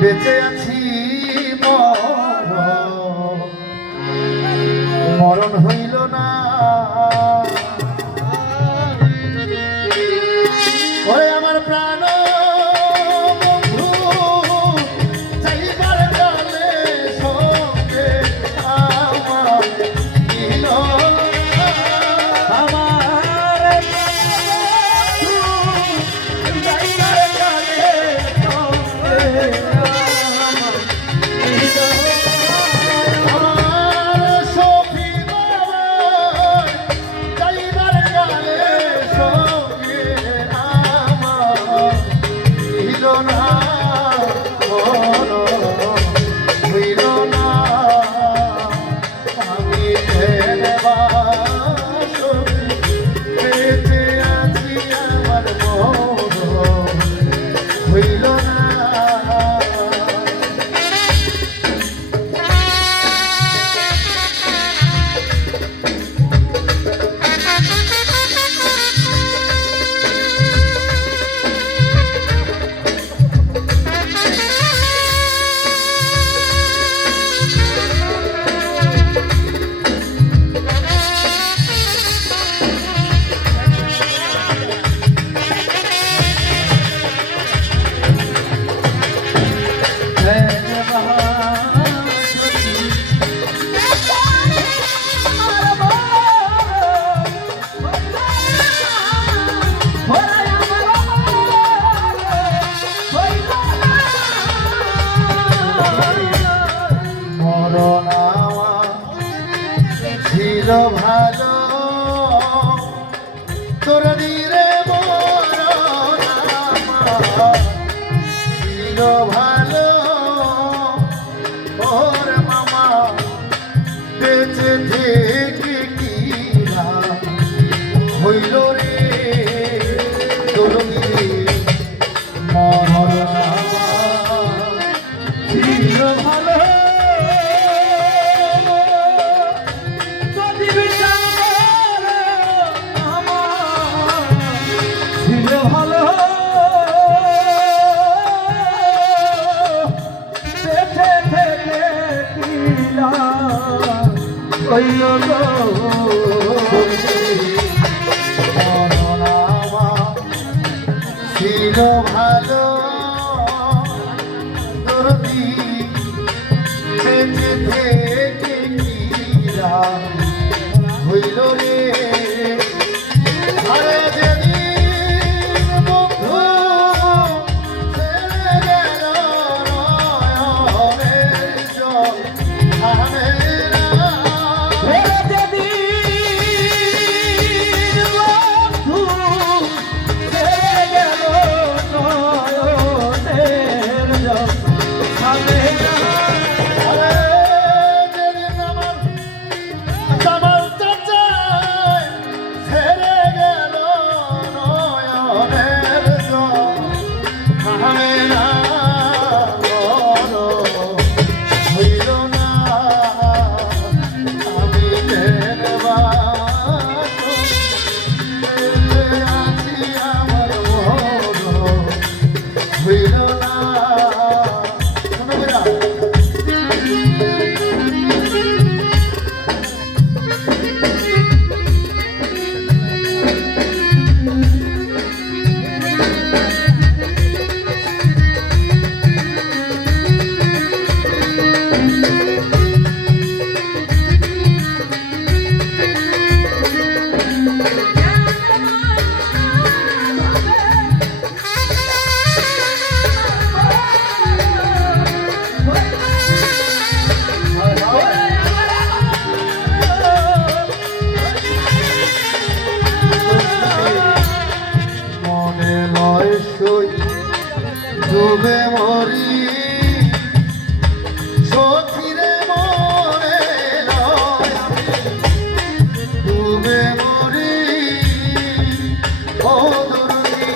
বেঁচে আছি মরণ হইল না। ওরে আমার প্রাণ বন্ধু চাইবার কালে সঙ্গে আমার ছিল আমার চাইবার কালে ছিল ভালো তোর দিরে ছিল ভালো ওর মামা বেঁচে থেকে কি হইল রে তোর দিরে ছিল ভালো ছিল ভালো তোর বেঁচে থেকে কিরা হইল রে আরে যেদিন বন্ধু ছেড়ে গেল নয়নের জল আনে ডুবে মরি সখিরে মরে ডুবে মরি অদরুনি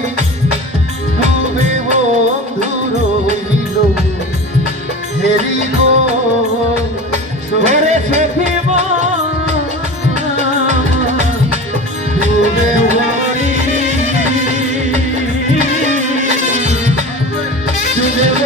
ডুবে বন্ধু রইল হেরি গো হেরে সখি ডুবে মরি দেব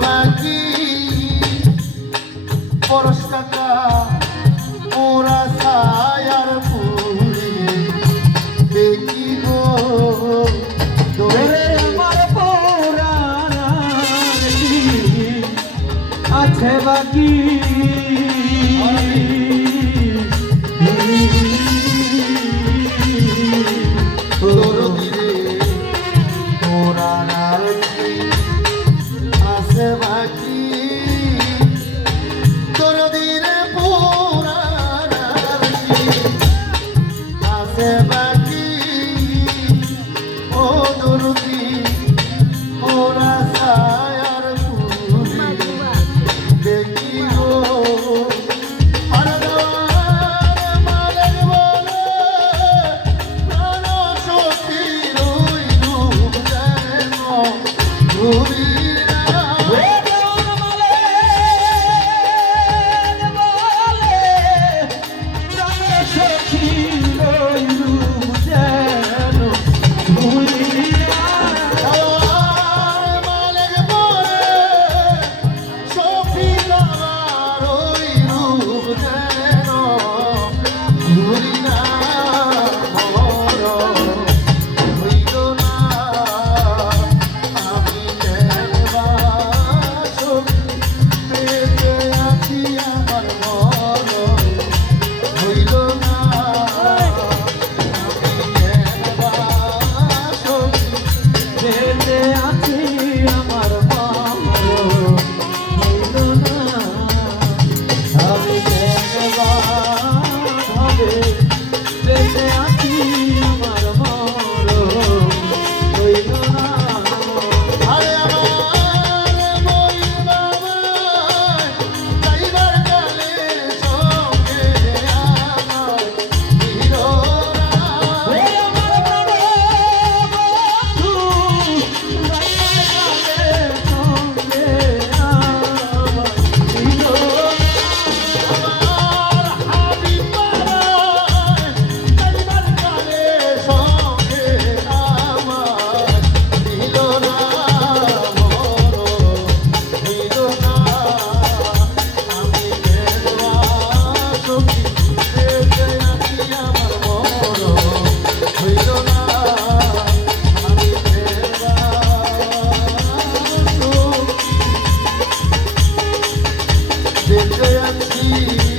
বাকি পরশ কাকা ওরা ছায়ার পুরি দেখি গো ওরে আমার পৌরাণী আছে বাকি তোর দিলে ওরার আছে বাকি তোর দিলে পুরার আছে বাকি ও দরদি ওরা ছায়ার পুরি দেখি গো বেঁচে আছি